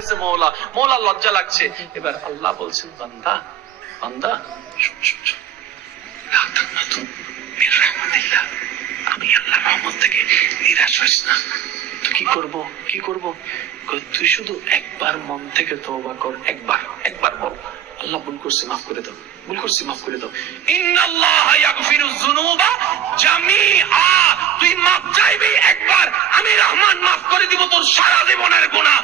ডাকতেছে মওলা, মওলা লজ্জা লাগছে। এবার আল্লাহ বলছেন, বান্দা বান্দা শোন শোন শোন, লা তাকনাতু মির রাহমাতিল্লাহ, আমি আল্লাহর রহমত থেকে নিরাশ হইস না। তো কি করব কি করব? তুই শুধু একবার মন থেকে তওবা কর, একবার একবার বল, আল্লাহ ভুল করছি মাফ করে দাও, ভুল করছি মাফ করে দাও। ইন্নাল্লাহা ইয়াগফিরুয যুনুবা জামিআ, তুই মাফ চাইবি একবার, আমি রহমান মাফ করে দিব তোর সারা জীবনের গুনাহ।